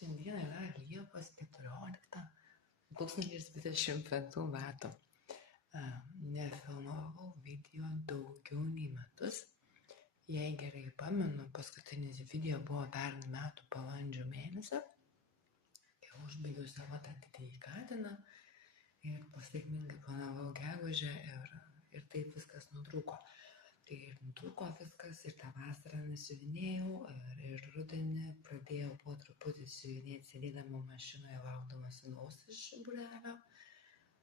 Šiandien yra Liepos 14 2025 metų. Nefilmavau video daugiau nei metus. Jei gerai pamenu, paskutinis video buvo pernai metų balandžio mėnesį, kai užbaigiau savo tą didįjį katiną ir sėkmingai planavau gegužę ir taip viskas nutrūko. Tai ir nutrūko viskas, ir tą vasarą nesiuvinėjau, ir rudenį pradėjau po truputį siuvinėti, sėdėdama mašinoje laukdama sūnaus iš būrelio,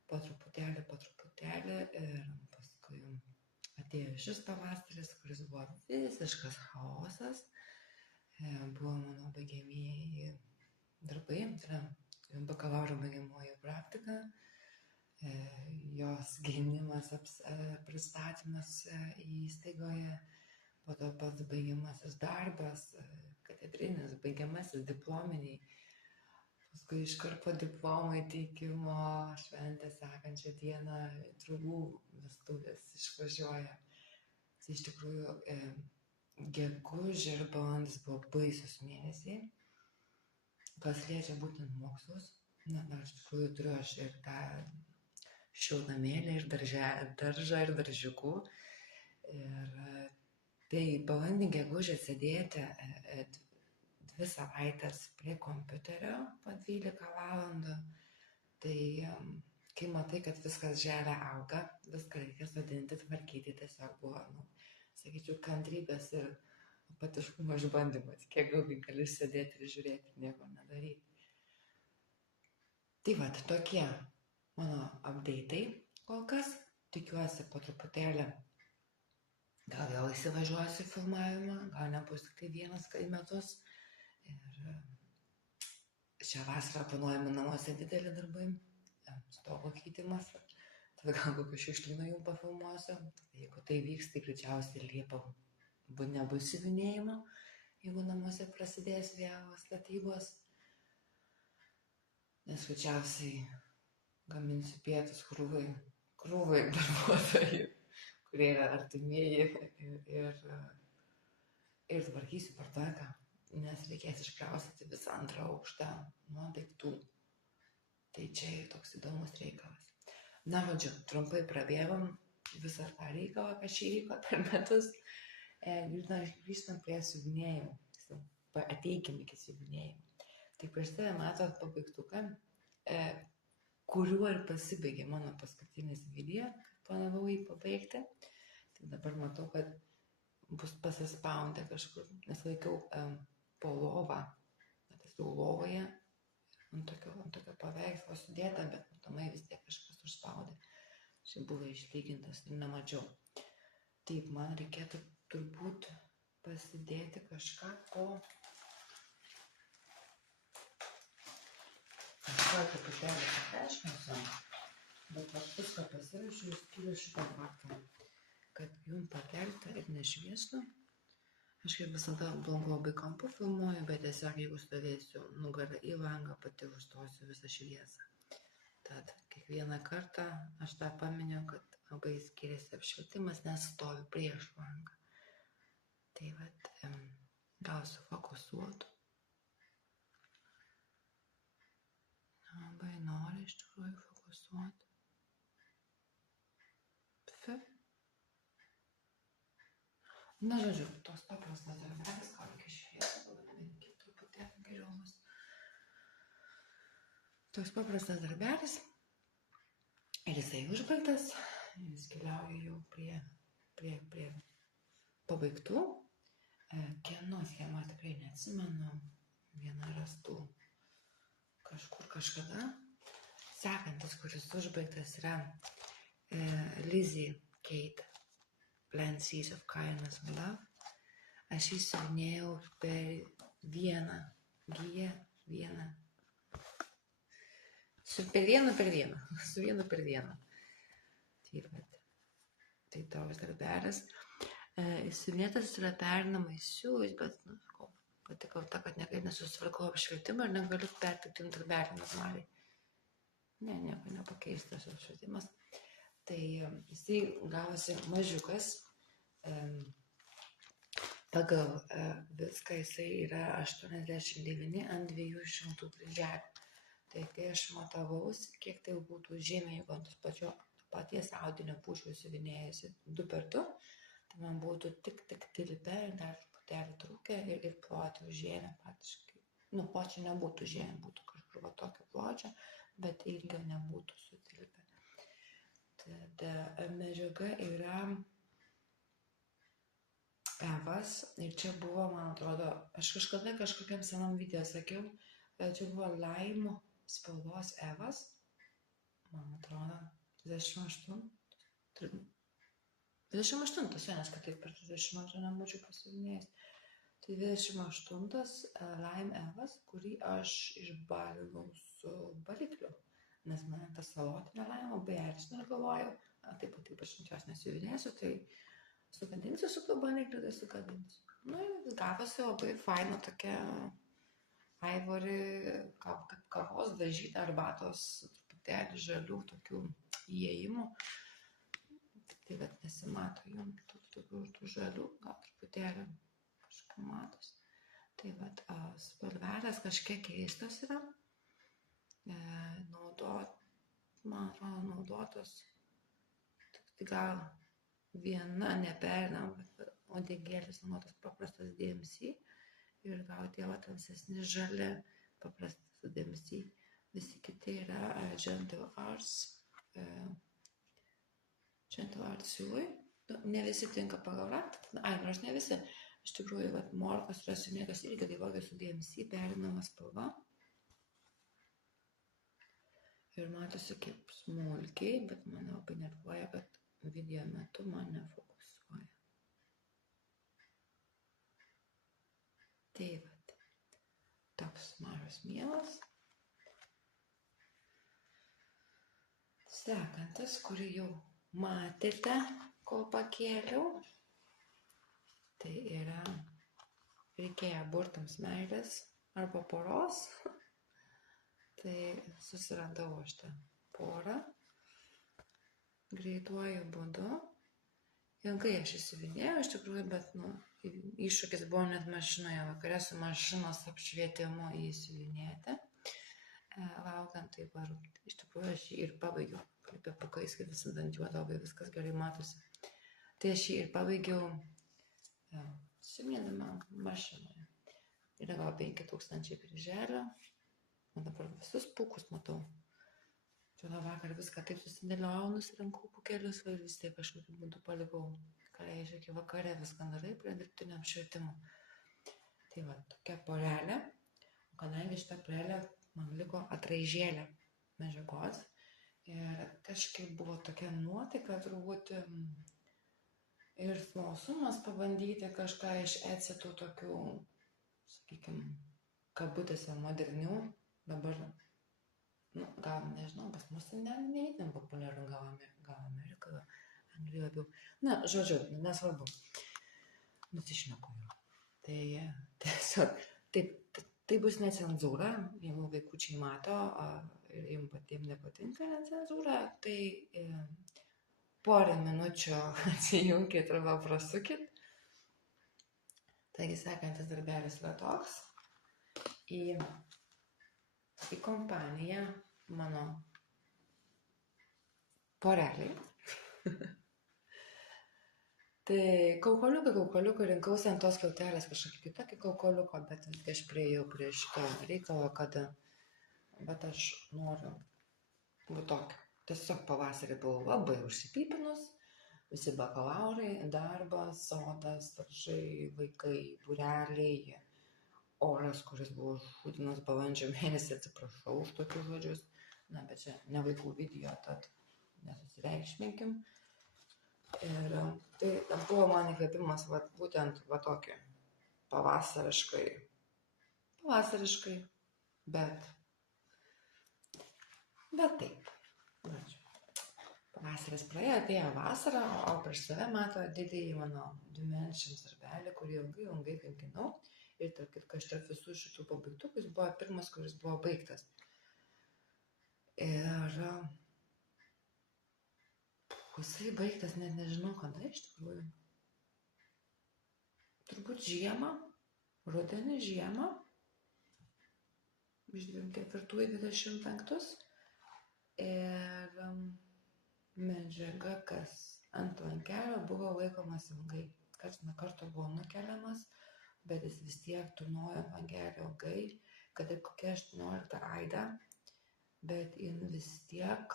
po truputėlį, ir paskui atėjo šis pavasaris, kuris buvo visiškas chaosas. Buvo mano baigiamieji darbai, tai yra bakalauro baigiamoji praktika, jos gynimas, pristatymas įstaigoje, po to pats baigiamasis darbas, katetrinis, baigiamasis diplominiai, paskui iškart po diplomo įteikimo šventę sekančią dieną draugų vestuvės išvažiuoja. Tai iš tikrųjų gegužė ir balandis buvo baisus mėnesiai, kas liečia būtent mokslus. Dar iš tikrųjų turiu aš ir tą šiltnamėlį, ir daržą, ir daržiukų. Ir tai balandį gegužę sėdėti 2 savaitės prie kompiuterio po 12 valandų, tai kai matai, kad viskas želia auga, viską reikia sodinti, tvarkyti, tiesiog buvo, sakyčiau, kantrybės ir apatiškumo išbandymas, kiek ilgai gali sėdėti ir žiūrėti, nieko nedaryti. Tai vat, tokie mano update'ai kol kas. Tikiuosi po truputėlį gal jau įsivažiuosiu filmavimą, gal nebus tik tai vienas į metus. Ir šią vasarą planuojame namuose didelį darbai, stogo keitimas, tada gal kokį šiukšlyną jau pafilmuosiu. Jeigu tai vyks, tai greičiausiai Liepą nebus siuvinėjimo, jeigu namuose prasidės vėl statybos. Nes greičiausiai gaminsiu pietus krūvai darbuotojų, kurie yra artimieji, ir tvarkysiu partaką, nes reikės iškraustyti visą antrą aukštą nuo daiktų. Tai čia toks įdomus reikalas. Na, žodžiu, trumpai prabėgom visą tą reikalą, kas čia įvyko per metus. Grįžtam prie siuvinėjimų. Ateikim iki siuvinėjimų. Tai prieš tai matot pabaigtuką, kuriuo ir pasibaigė mano paskutinis video, planavau jį pabaigti. Tai dabar matau, kad bus pasispaundę kažkur, nes laikiau po lovą, tiesiog lovoje, ant tokio paveikslo sudėta, bet matomai vis tiek kažkas užspaudė. Čia buvo išlygintas ir nemačiau. Taip, man reikėtų turbūt pasidėti kažką po... truputėlį paaiškinsiu, bet viską pasirašiau išskyrus šitą faktą, kad jum pakelti ir nešviestų. Aš kaip visada blogų labai kampu filmuoju, bet tiesiog jeigu stovėsiu nugarą į langą, pati užstosiu visą šviesą. Tad kiekvieną kartą aš tą paminiu, kad labai skiriasi apšvietimas, nes stoviu prieš langą. Tai vat, gal sufokusuotų. Labai nori iš tikrųjų fokusuoti. Na, žodžiu, tos paprastas darbelis, gal iki šviesą, pavadinti truputėlį geriau bus. Toks paprastas darbelis ir jisai užbaigtas, jis keliauja jau prie pabaigtų. Kieno schema tikrai neatsimenu, viena rastų kažkur kažkada. Sekantis, kuris užbaigtas, yra Lizzie Kate Plant Seeds of Kindness and Love. Aš jį siuvinėjau per vieną giją, su vienu per vieną. Tai toks darbelis. Siuvinėtas yra perinamai siūs, bet patikau ta, kad niekaip nesusitvarkau apšvietimą ir negaliu pertikti darbelį normaliai. Nieko nepakeistas apšvietimas. Tai jisai gavosi mažiukas. pagal viską jisai yra 89 ant 200 kryželių. Tai kai aš matavausi, kiek tai būtų žymiai, jeigu ant paties audinio būčiau siuvinėjusi 2x2, tai man būtų tik tilpę ir dar truputėlį trūkę ir plotį užėmę praktiškai. Pločio nebūtų užėmę, būtų kažkur va tokio pločio, bet ilgio nebūtų sutilpę. Tada medžiaga yra Evas ir čia buvo, man atrodo, aš kažkada kažkokiam senam video sakiau, čia buvo laimo spalvos Evas, man atrodo, 28 senas, kad taip per 22 nebūčiau pasivinėjęs. Tai 28 Lime Evas, kurį aš išbalinau su balikliu, nes man tą salotinę laimą erzino ir galvojau, taip aš jos nesiuvinėsiu, tai sugadinsiu su tuo balikliu, tai sugadinsiu. Ir gavosi labai faina tokia ivory, kaip kavos dažyta arbatos, truputėlį žalių tokių įėjimų. Tai bet nesimato jums tų žalių, gal truputėlį kažką matos. Tai vat, spalvelės kažkiek keistos yra. Man atrodo, naudotos. Tai gal viena neperinam, bet uodegėlis naudotas paprastas DMC. Ir gal tie tamsesni žali paprastas DMC. Visi kiti yra Gentle Arts siūlai. Ne visi tinka pagal raktą. Nors ne visi. Iš tikrųjų, morkos yra siuvinėtos irgi taipogi su DMC perinama spalva. Ir matosi kaip smulkiai, bet mane labai nervuoja, kad video metu man nefokusuoja. Tai vat, toks mažas mielas. Sekantis, kurį jau matėte, kol pakėliau, tai yra reikėjo burtams meilės arba poros. Tai susiradau šitą porą greituoju būdu. Ilgai aš įsivinėjau iš tikrųjų, bet iššūkis buvo net mašinoje vakare su mašinos apšvietimu įsivinėti. Laukiant tai iš tikrųjų aš jį ir pabaigiau. Kaip pakais, kaip visada ant juodo labai viskas gerai matosi. Tai aš jį ir pabaigiau siuvinėdama mašinoje. Yra gal 5000 kryželių. O dabar visus pūkus matau. Čia vakar viską taip susidėliojau, nusirinkau pūkelius ir vis tiek kažkokiu būdu palikau. Ką reiškia, iki vakare viską darai prie dirbtinio apšvietimo. Tai va, tokia porelė. O kadangi šitą porelę man liko atraižėlė medžiagos. Ir kažkaip buvo tokia nuotaika turbūt ir smalsumas pabandyti kažką iš Etsy tų tokių, sakykime, kabutėse modernių. Dabar, gal nežinau, pas mus neįtin populiaru, gal Amerikoje, Anglijoje labiau. Na, žodžiu, nesvarbu. Nusišneku jau. Tai tiesiog, tai bus necenzūra, jeigu vaikučiai mato ir jums patiems nepatinka necenzūra, tai porą minučių atsijunkit arba prasukit. Taigi, sekantis darbelis yra toks. Į kompaniją mano poreliai. Tai kaukoliuką rinkausi ant tos skiautelės kažkokį kitokį kaukoliuką, bet aš priėjau prie šito reikalo, kad aš noriu tokio. Tiesiog pavasarį buvau labai užsipypinus, visi bakalaurai, darbas, sodas, daržai, vaikai, būreliai. Oras, kuris buvo šūdinas balandžio mėnesį, atsiprašau už tokius žodžius. Na, bet čia ne vaikų video, tad nesusireikšminkim. Ir tai buvo man įkvėpimas būtent tokį pavasariškai, bet taip. Pavasaris praėjo, atėjo vasara, o prieš save mato didįjį mano Dimensions darbelį, kurį ilgai kankinau. Ir tarp visų šitų pabaigtukų jis buvo pirmas, kuris buvo baigtas. Ir jisai baigtas, net nežinau kada iš tikrųjų. turbūt žiemą, rudenį žiemą, iš 24 į 25. Ir medžiaga, kas ant lankelio buvo laikomas ilgai. Karts nuo karto buvo nukeliamas, bet jis vis tiek tūnojo ant lankelio ilgai, kad ir kokia 18 aida, bet jin vis tiek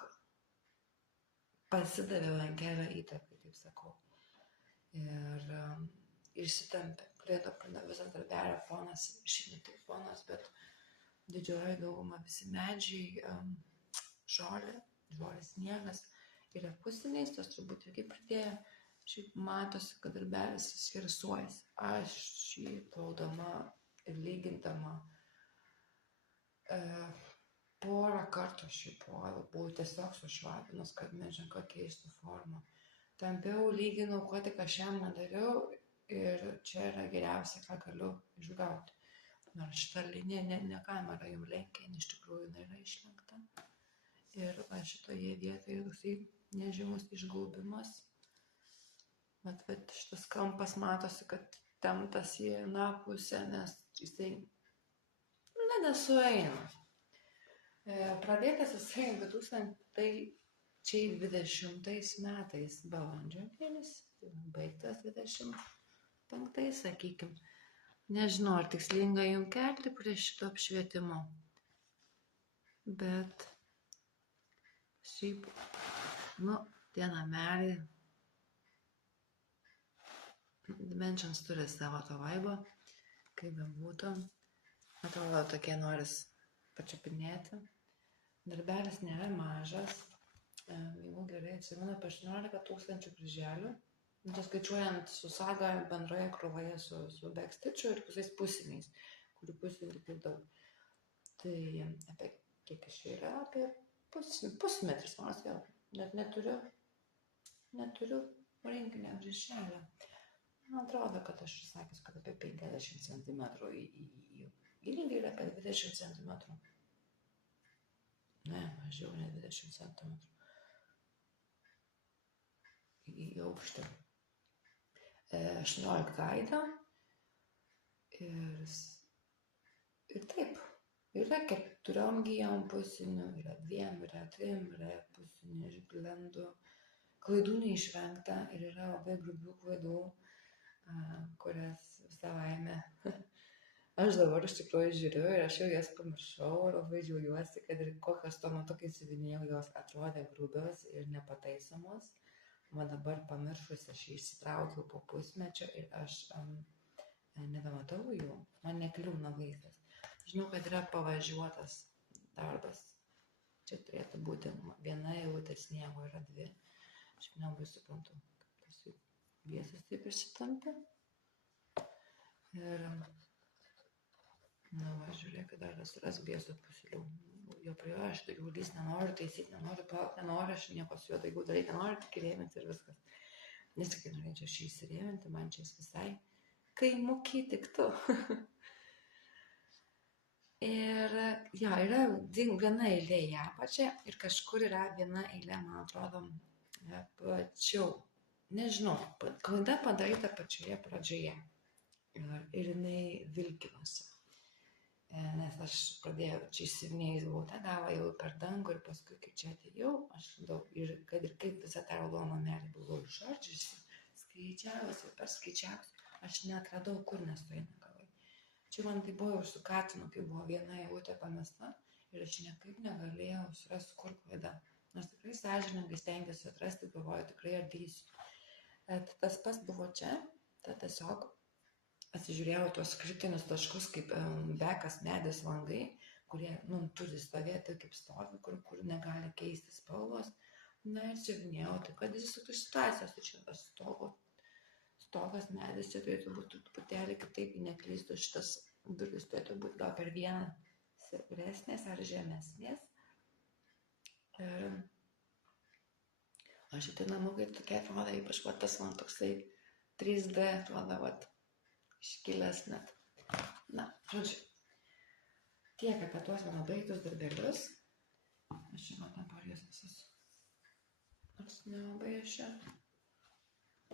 pasidavė lankelio įtakai, taip sakau. Ir išsitampė. Prie visas darbelio fonas, šiaip ne tik fonas, bet didžioji dauguma visi medžiai, žolės sniegas yra pusiniais, tas turbūt irgi pridėjo. Šiaip matosi, kad darbelis skersuojasi. Aš jį plaudama ir lygindama porą kartų šį ploviau, buvau tiesiog sušvabinus, kad medžiaga keistų formą. Tampiau, lyginau, ko tik aš jam nedariau ir čia yra geriausia, ką galiu išgauti. Nors šita linija ne kamera jums lenkia, iš tikrųjų jinai yra išlenkta. Ir šitoje vietoje toksai nežymus išgaubimas. Bet šitas kampas matosi, kad temptas į aną pusę, nes jisai nesueina. Pradėtas jisai 2020 metais balandžio mėnesį, baigtas 25, sakykim. Nežinau, ar tikslinga jums kelti prie šito apšvietimo, bet šiaip, tie nameliai Dimensions turi savo to vaibą, kaip bebūtų. Atrodo, tokie noris pačiupinėti. Darbelis nėra mažas, jeigu gerai atsimenu, apie 18 000 kryželių. Tai skaičiuojant su saga bendroje krūvoje su backstitchu ir visais pusiniais, kurių pusinių tik daug. Tai apie kiek iš yra, apie pusmetris, man vėl, net neturiu rinkinio viršelio. Man atrodo, kad aš sakęs, kad apie 50 cm į ilgį yra apie 20 cm. Ne, mažiau ne 20 cm. Į aukštį. 18 aida ir taip, yra 4 gijom pusinių, yra 2, yra 3, yra pusinių žiblentų. Klaidų neišvengta ir yra labai grubių klaidų, kurias savaime aš dabar iš tikrųjų žiūriu ir aš jau jas pamiršau ir labai džiaugiuosi, kad ir kokios tuo metu, kai siuvinėjau, jos atrodė grubios ir nepataisomos. O dabar pamiršus aš išsitraukiau po pusmečio ir aš nebematau jų, man nekliūna vaizdas. Žinau, kad yra pavažiuotas darbas. Čia turėtų būti viena eilutė sniego, yra 2. Aš nelabai suprantu, kaip tas viesas taip išsitampė. Ir, žiūrėk, dar ras viesų pusilių. Jo prie jo, aš daugiau lys nenoriu taisyti, nenoriu plaukti, nenoriu, aš nieko su juo daugiau daryti, nenoriu tik įrėminti ir viskas. Nes tik norėčiau šį įsirėminti, man čia visai kaimukiai tiktų. Ir jo, yra viena eilė į apačią ir kažkur yra viena eilė, man atrodo, plačiau. Nežinau, klaida padaryta pačioje pradžioje. Ir jinai vilkinosi. Nes aš pradėjau čia išsivinėjus, buvau tą galą jau per dangų ir paskui, kai čia atėjau, aš daug, ir kad ir kaip visą tą raudoną melį buvau išardžiusi, skaičiavusi, perskaičiavusi, aš neatradau, kur nesueina galai. Čia man tai buvo už su katinu, kai buvo viena eilutė pamesta ir aš niekaip negalėjau surasti, kur klaida. Nors tikrai sąžiningai stengiuosi atrasti, galvoju, tikrai ardysiu. Tas pas buvo čia, tai tiesiog atsižiūrėjau tuos kritinius taškus, kaip bekas, medis, langai, kurie turi stovėti kaip stovi, kur negali keisti spalvos. Na ir siuvinėjau, tai kad jis tokios situacijos, tai čia stogas, medis, čia turėtų būti truputėlį kitaip, neklystų šitas durys, turėtų būti gal per vieną siauresnės ar žemesnės. Ir aš šitai namukai tokia atrodo, ypač tas man toksai 3D atrodo, iškilęs net. Na, žodžiu, tiek apie tuos mano baigtus darbelius. Aš čia man dabar jas visas. Nors nelabai aš čia.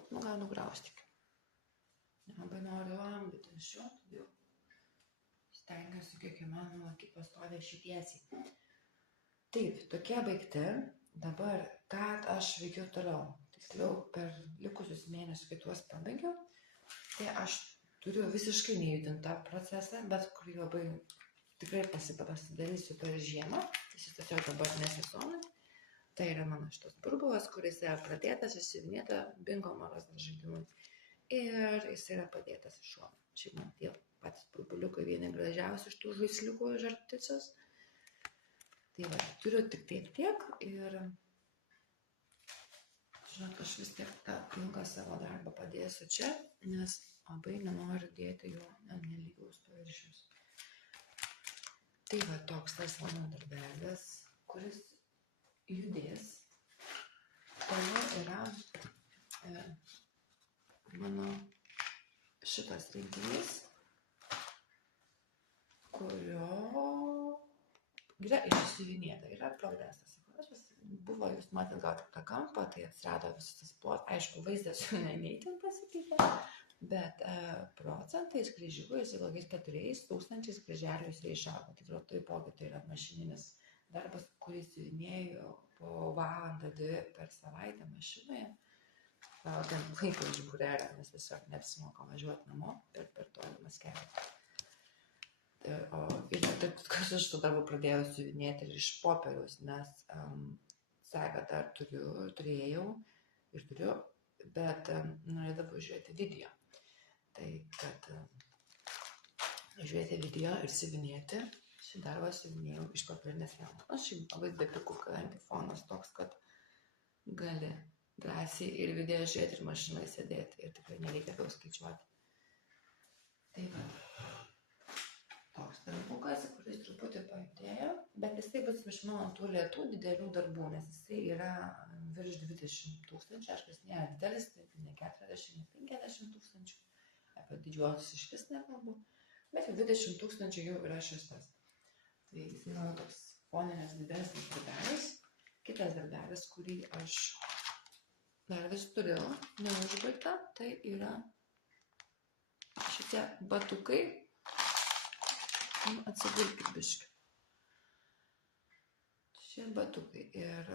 Gal nugraustyk. Labai noriu amdyti iš jo, todėl stengiuosi kiek įmanoma laikyti pastoviai šitiesiai. Taip, tokie baigti. Dabar, ką aš veikiu toliau. Tiksliau, per likusius mėnesius, kai tuos pabaigiau, tai aš turiu visiškai nejudintą procesą, bet kurį labai tikrai pasidarysiu per žiemą. Jis tiesiog dabar nesisonai. Tai yra mano šitas burbulas, kuris yra pradėtas, išsivinėta bingo morozas žaidimui. Ir jis yra padėtas iš šono. Šiaip man tie patys burbuliukai vieni gražiausi iš tų žaisliukų iš Articos. Tai va, turiu tik tiek ir žinot, aš vis tiek tą ilgą savo darbą padėsiu čia, nes labai nenoriu dėti jo ant nelygaus paviršiaus. Tai va, toks tas mano darbelis, kuris judės. Toliau yra mano šitas rinkinys, kurio yra išsiuvinėta, yra progresas. Buvo, jūs matėt gal tik tą kampą, tai atsirado visas tas plotas. Aišku, vaizdas neįtin pasikeitė, bet procentais kryžiukais ir kokiais 4,000 kryželių jis išaugo. Tikrai taipogi tai yra mašininis darbas, kurį siuvinėjau po valandą 2 per savaitę mašinoje. Ten laiką iš būrelio, nes tiesiog neapsimoka važiuoti namo per tolimas kelias. Ir kas aš tų darbų pradėjau siuvinėti ir iš popieriaus, nes sagą dar turėjau ir turiu, bet norėdavau žiūrėti video. Tai kad žiūrėti video ir siuvinėti, šį darbą siuvinėjau iš popierinės lempos. Aš šiaip labai bepiku, kadangi fonas toks, kad gali drąsiai ir video žiūrėti, ir mašinai sėdėti, ir tikrai nereikia daug skaičiuoti. Tai va, toks darbukas, kuris truputį pajudėjo, bet jisai bus iš mano tų lėtų didelių darbų, nes jisai yra virš 20,000, aišku, jis nėra didelis, tai ne 40, ne 50,000, apie didžiuosius iš vis nekalbu, bet jau 20,000 jau yra šeštas. Tai jis yra toks foninis didesnis darbelis. Kitas darbelis, kurį aš dar vis turiu neužbaigtą, tai yra šitie batukai. Atsigulkit biškį. Šie batukai ir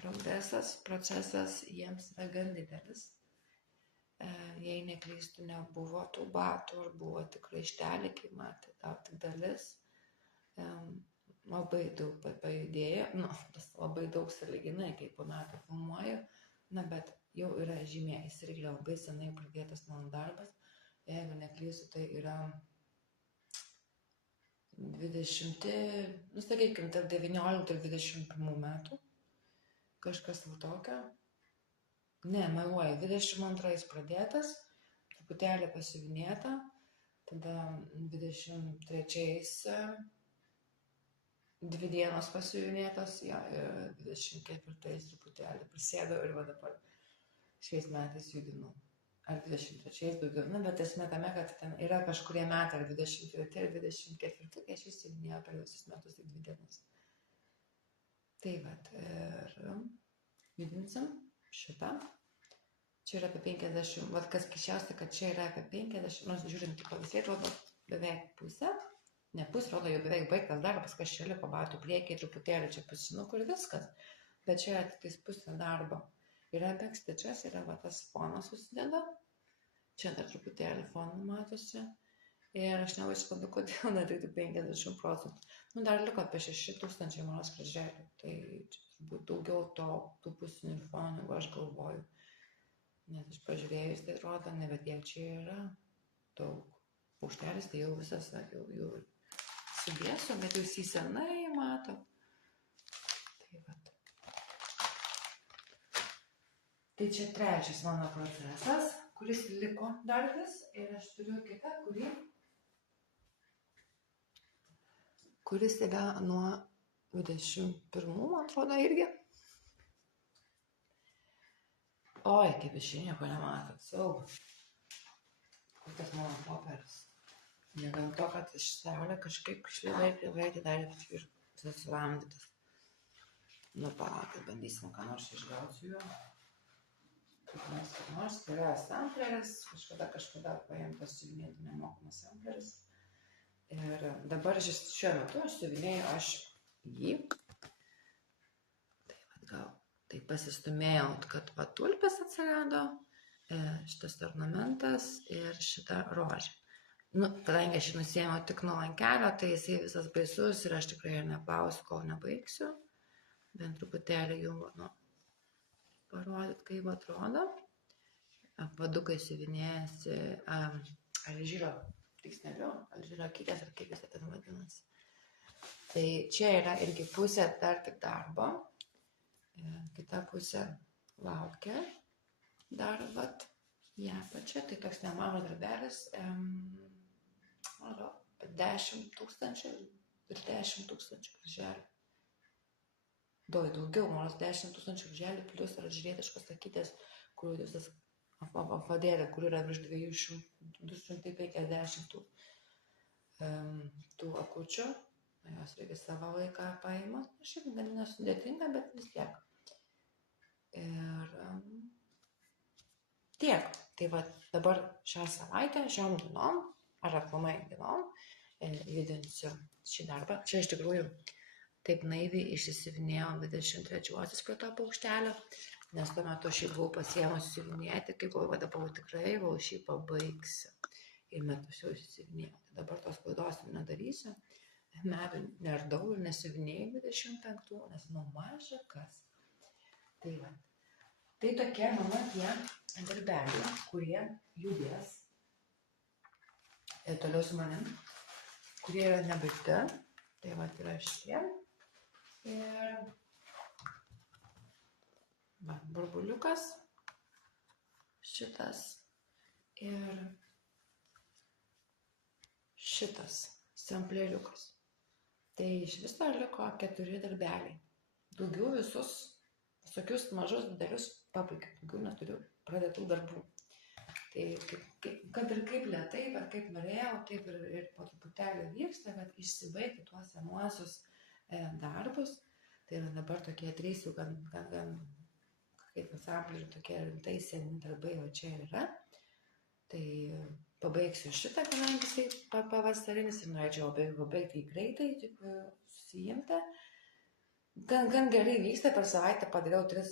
procesas jiems yra gan didelis. Jei neklystu, nebuvo tų batų, ar buvo tik raištelė, kai matė, gal tik dalis. Labai daug pajudėjo, tas labai daug sąlyginai, kai po metų filmuoju, bet jau yra žymė, jis irgi labai senai pradėtas mano darbas, jeigu neklystu, tai yra 20, sakykime, tarp 19 ir 21 metų, kažkas tokio, ne, meluoju, 22 pradėtas, truputėlį pasiuvinėta, tada 23 2 dienos pasiuvinėtos, ir 24 truputėlį prisėdau ir va dabar šiais metais judinu. Ar 23 daugiau, bet esmė tame, kad ten yra kažkurie metai, ar 23 ir 24, kai aš vis judinėjau per visus metus tik 2 dienas. Tai va, ir judinsim šitą. Čia yra apie 50, va kas kišiausia, kad čia yra apie 50, nors žiūrint, tipo visiai rodo beveik pusę. Ne, pusė rodo jau beveik baigtas darbas, kas čia liko batų priekiai, truputėlį čia pusinukų ir viskas. Bet čia yra tik pusė darbo. Yra backstitchas, yra va tas fonas susideda. Čia dar truputėlį fonų matosi. Ir aš nevaiškandu, kodėl dar tik 50%. Dar liko apie 6,000 manos kryželių. Tai čia turbūt daugiau tų pusinių ir fonų, negu aš galvoju. Nes aš pažiūrėjus, tai rodo, ne, bet tiek čia yra daug. Paukštelis tai jau visas, jau sudėsiu, bet jau jis senai mato. Tai vat. Tai čia trečias mano procesas, kuris liko dar vis, ir aš turiu kitą, kuris yra nuo 21, man atrodo, irgi. Oi, kaip iš čia nieko nematot, siaubas. Kur tas mano popierius? Negal to, kad iš saulė kažkaip šviežiai dar ir susilamdytas. Palaukit, bandysim ką nors išgauti su juo. kaip nors, tai yra sampleris, kažkada paimtas siuvinėti nemokamas sampleris. Ir dabar šiuo metu aš siuvinėju jį. Tai pasistumėjau, kad tulpės atsirado, šitas ornamentas ir šita rožė. Kadangi aš jį nusiėmiau tik nuo lankelio, tai jisai visas baisus ir aš tikrai ir neplausiu, kol nebaigsiu. Bent truputėlį jums parodyti, kaip atrodo. Padukai siuvinėjasi Alžyro tiksneliu, Alžyro kytės, ar kaip jis ten vadinasi. Tai čia yra irgi pusė dar tik darbo. Kita pusė laukia dar ją pačią. Tai toks nemažas darbelis. 10 000 ir 10 000 kryželių. Daugiau, nors 10 000 kryželių plus alžyrietiškos akytės, kurių visas afadėlė, kur yra virš 250 tų akučių. Jos reikia savo laiką paima. Šiaip gan nesudėtinga, bet vis tiek. Ir tiek. Tai dabar šią savaitę, šiom dienom, ar aplamai dienom, judinsiu šį darbą. Čia iš tikrųjų taip naiviai išsisiuvinėjau 23-uosius prie to paukštelio, nes tuo metu aš jį buvau pasiėmusi siuvinėti, kai dabar tikrai šį pabaigsiu. Ir metus jau išsisiuvinėjau. Tai dabar tos klaidos nedarysiu. Medų nerdau ir nesiuvinėjau 25, nes maža kas. Tai tokie mano tie darbeliai, kurie judės ir toliau su manim, kurie yra nebaigti. Tai yra šitie. Ir burbuliukas šitas ir šitas sampleriukas. Tai iš viso liko 4 darbeliai. Daugiau visokius mažus didelius pabaigiau. Daugiau neturiu pradėtų darbų. Tai kad ir kaip lėtai, bet kaip norėjau, taip ir po truputėlį vyksta, kad išsibaigti tuos senuosius darbus. Tai dabar tokie 3 jau gan kaip ansambliai, tokie rimtai seni darbai jau čia yra. Tai pabaigsiu šitą, kadangi jisai pavasarinis ir norėčiau pabaigti greitai, tik susijimti. Gan gerai vyksta, per savaitę padariau 3,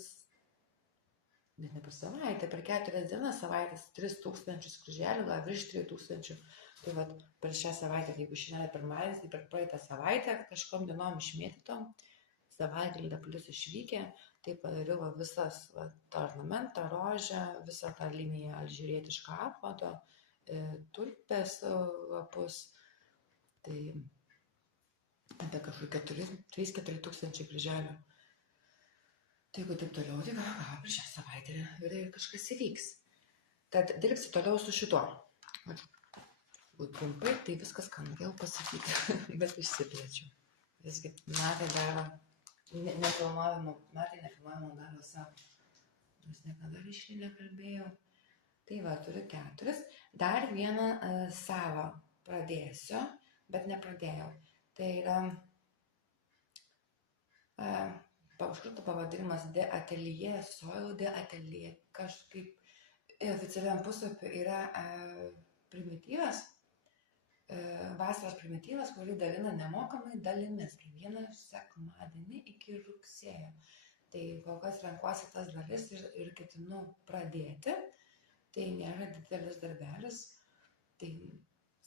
net ne per savaitę, per 4 dienas savaitės 3000 kryželių, gal virš 3000. Tai per šią savaitę, jeigu šiandien pirmadienis, tai per praeitą savaitę kažkom dienom išmėtytom, savaitgalį plus išvykę, tai padariau visas tą ornamentą, rožę, visą tą liniją alžyrietišką apvado, tulpės lapus. Tai apie kažkur 3-4 tūkstančiai kryželių. Tai jeigu taip toliau, tai per šią savaitę ir kažkas įvyks. Tad dirbsi toliau su šituo. Trumpai, tai viskas, ką norėjau pasakyti, bet išsiplėčiau. Visgi metai daro, nefilmavimo daro savo. Nors niekada ryškiai nekalbėjau. Tai turiu 4. Dar vieną savo pradėsiu, bet nepradėjau. Tai yra užkrito pavadinimas De Atelier, Soil De Atelier. Kažkaip oficialiam puslapį yra primityvas, vasaros primityvas, kurį dalina nemokamai dalimis, kiekvieną sekmadienį iki rugsėjo. Tai kol kas renkuosi tas dalis ir ketinu pradėti. Tai nėra didelis darbelis. Tai,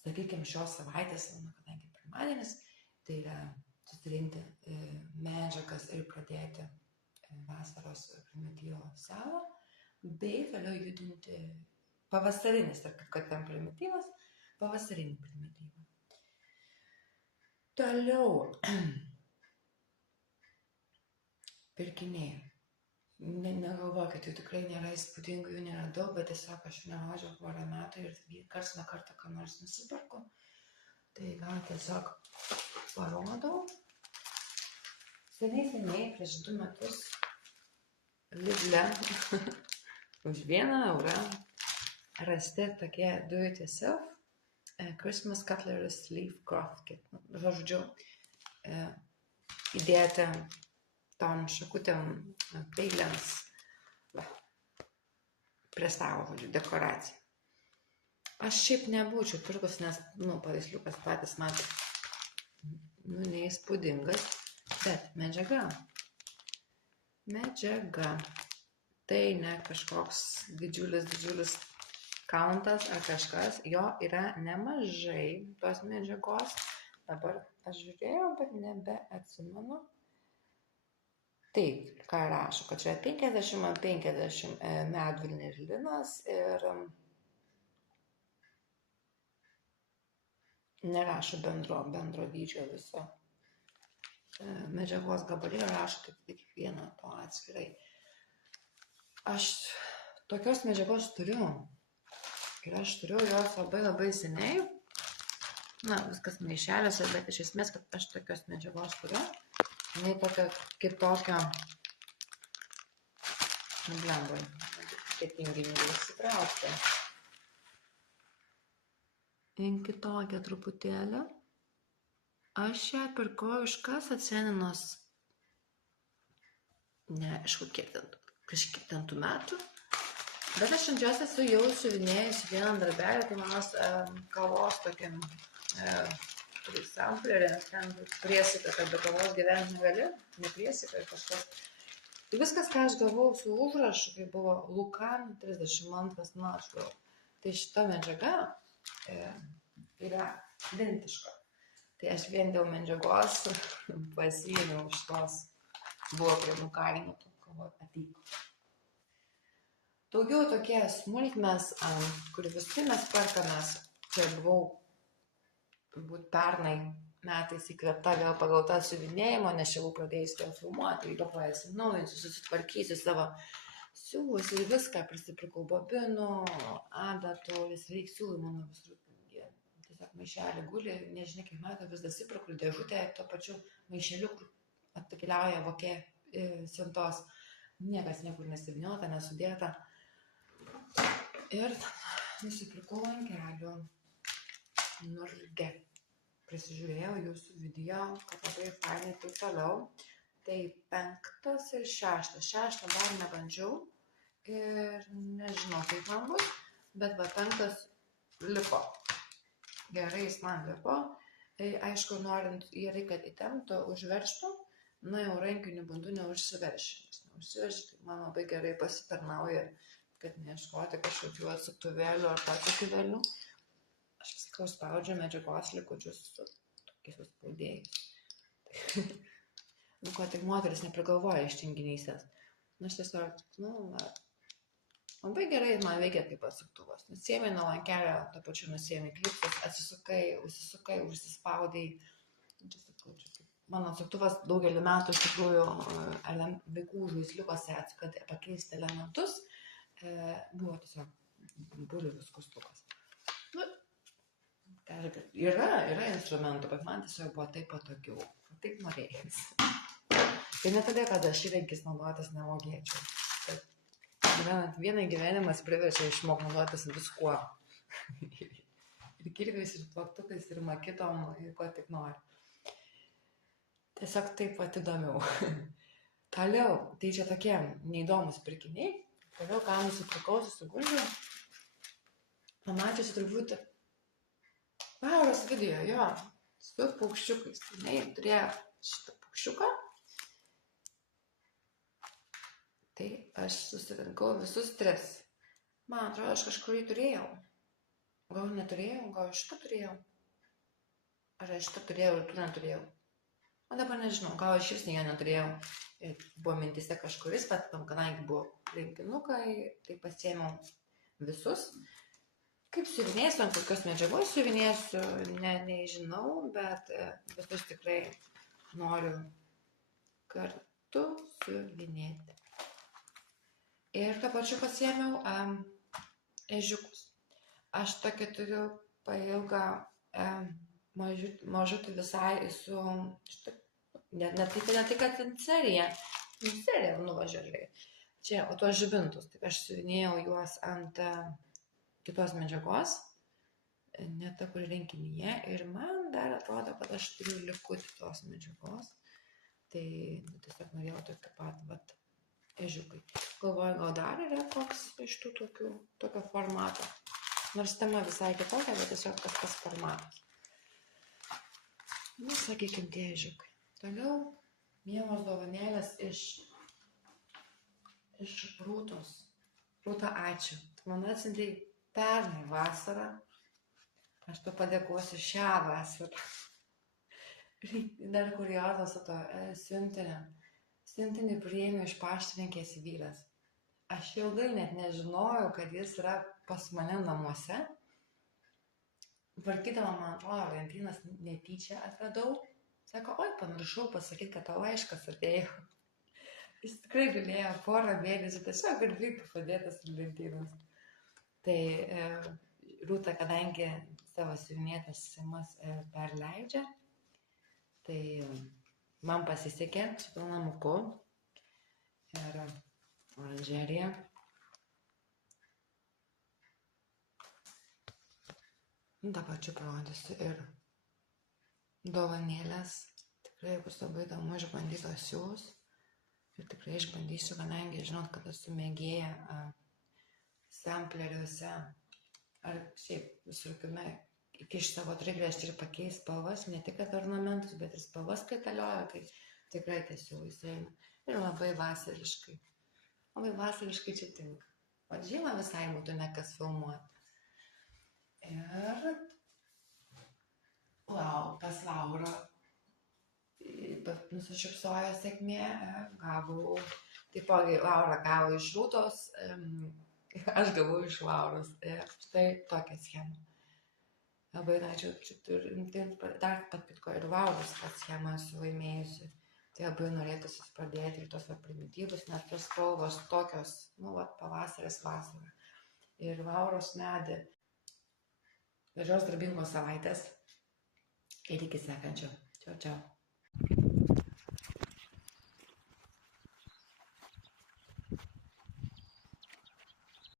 sakykime, šios savaitės, kadangi pirmadienis, tai yra susirinkti medžiagas ir pradėti vasaros primityvo savo, bei vėliau judinti pavasarinis, ir kad ten primityvas, pavasarinį primityvą. Toliau pirkiniai. Negalvokit, jų tikrai nėra įspūdingų, jų nėra daug, bet tiesiog aš nevažiavau porą metų ir karts nuo karto ką nors nusipirku. Tai gal tiesiog parodau. Seniai, prieš 2 metus Lidle už 1 eurą rasti tokie do it yourself Christmas cutlery sleeve craft kit. Žodžiu, įdėti tom šakutėm, peiliams, prie stalo, žodžiu, dekoracija. Aš šiaip nebūčiau pirkus, nes, paveiksliukas patys matai, neįspūdingas, bet medžiaga. Tai ne kažkoks didžiulis kauntas ar kažkas, jo yra nemažai tos medžiagos. Dabar aš žiūrėjau, bet nebeatsimenu. Taip, ką rašo, kad čia 50 medvilnė ir linas ir nerašo bendro dydžio viso medžiagos gabalėlio, rašo tik kiekvieną to atskirai. Aš tokios medžiagos turiu ir aš turiu jos labai seniai. Viskas maišeliuose, bet iš esmės, kad aš tokios medžiagos turiu. Jinai tokia kitokia, blembai, tinginiai įsitraukti. Jin kitokia truputėlį. Aš ją pirkau iš kas atseninos, neaišku, kažkiek ten tų metų. Bet aš ant jos esu jau siuvinėjusi vieną darbelį, tai manos kavos tokiam samplerį, ten priesika, kad be kavos gyventi negali, nepriesika ir kažkas. Tai viskas, ką aš gavau su užrašu, kai buvo Lukan 32, aš gavau. Tai šita medžiaga yra identiška. Tai aš vien dėl medžiagos pasiėmiau šitos, buvo prie nukainų, kavo ateiko. Daugiau tokie smulkmes, kur visi mes perkamės, čia buvau turbūt pernai metais įkvėpta vėl pagal tą siuvinėjimo, nes čia buvau pradėjus vėl filmuoti, galvoju, atsinaujinsiu, susitvarkysiu savo siūlus ir viską, prisipirkau bobinų, adatų, reiks siūlų mano visur, tiesiog maišelį guli, nežinia kaip mato, vis dasipirkau dėžutę, tuo pačiu maišeliu, kur atkeliauja vokė siuntos, niekas niekur nesivyniota, nesudėta. Ir nusipirkau ant kelių Nurge. Prisižiūrėjau jūsų video, kad labai fainai taip toliau. Tai 5 ir 6. 6 dar nebandžiau ir nežinau, kaip man bus, bet 5 liko. Gerai, jis man liko. Aišku, norint jį, kad įtemptų, užveržtų, jau rankiniu būdu neužsiverši. Neužsiverši, tai man labai gerai pasitarnauja, kad neieškoti kažkokių atsuktuvėlių ar patikivėlių. Aš viską spaudžiu medžiagos likučius su tokiais suspaudėjais. Ko tik moteris neprigalvoja iš tinginystės. Aš tiesiog, labai gerai man veikia kaip atsuktuvas. Nusiėmė nuo lankelio, to pačiu nusiėmė klipsus, atsisukai, užsisukai, užsispaudai. Mano atsuktuvas daugelį metų iš tikrųjų vaikų žaisliukose kad pakeisti elementus buvo tiesiog bulvių skustukas. Yra instrumentų, bet man tiesiog buvo taip patogiau, taip norėjus. Tai ne todėl, kad aš įrankis naudotis nemokėčiau. Gyvenant vieną gyvenimas priverčia išmokti naudotis viskuo. Ir kirviais, ir plaktukais, ir makitom, ir ko tik nori. Tiesiog taip pat įdomiau. Toliau, tai čia tokie neįdomus pirkiniai. Toliau, ką nusipirkau, susiguldžiau. Pamačiusi turbūt Lauros video, jo, su paukščiukais. Jis turėjo šitą paukščiuką. Tai aš susirinkau visus 3. Man atrodo, aš kažkurį turėjau. Gal neturėjau, gal šitą turėjau. Ar aš šitą turėjau ir tu neturėjau. O dabar nežinau, gal aš vis jo neturėjau. Buvo mintise kažkuris, bet kadangi buvo rinkinukai, tai pasiėmiau visus. Kaip siuvinėsiu, ant kokios medžiagos siuvinėsiu, nežinau, bet visus tikrai noriu kartu siuvinėti. Ir tuo pačiu pasiėmiau ežiukus. Aš tokį turiu pailgą mažutį visai su, ne tai kad serija nuvažiuoju. Čia, o tuos žibintus, tai aš siuvinėjau juos ant kitos medžiagos, ne ta, kur rinkinyje, ir man dar atrodo, kad aš turiu likutį tos medžiagos, tai tiesiog norėjau tokį pat ežiukai. Galvoju, gal dar yra koks iš tų tokio formato. Nors tema visai kitokia, bet tiesiog tas formatas. Nu, sakykim, tie ežiukai. Toliau mielos dovanėlės iš Rūtos. Rūta, ačiū. Tu man atsiuntei pernai vasarą. Aš tu padėkosiu šią vasarą. Dar kuriozas su to siuntinė. Siuntinį priėmė iš paštininkės vyras. Aš ilgai net nežinojau, kad jis yra pas mane namuose. Varkydama, man atrodo, lentynas netyčia atradau. Sako, oi, pamiršau pasakyti, kad tau laiškas atėjo. Jis tikrai galėjo porą mėnesių tiesiog ir vyko padėtas į lentynas. Tai Rūta, kadangi savo siuvinėtas simas perleidžia, tai man pasisekė su tuo namuku ir oranžerija. Dabar čia parodysiu ir dovanėlės. Tikrai bus labai įdomu išbandytos siūs. Ir tikrai išbandysiu, kadangi žinot, kad esu mėgėja sampleriuose ar šiaip visur kame įkišti savo trigraštį ir pakeisti spalvas, ne tik ornamentus, bet ir spalvas kaitalioja, tai tikrai tiesiog jis eina. Ir labai vasariškai. Labai vasariškai čia tinka. O žiemą visai būtų nekas filmuoti. Ir pas Laurą nusišypsojo sėkmė, gavau, taipogi Laura gavo iš Rūtos, aš gavau iš Lauros. Štai tokia schema. Labai norėčiau, dar pat kitko ir Lauros schemą esu laimėjusi. Tai labai norėtųsi pradėti ir tos primityvus, nes tos spalvos tokios, pavasaris vasara. Ir Lauros medį. Gražios darbingos savaitės ir iki sekančio. Čiau, čiau.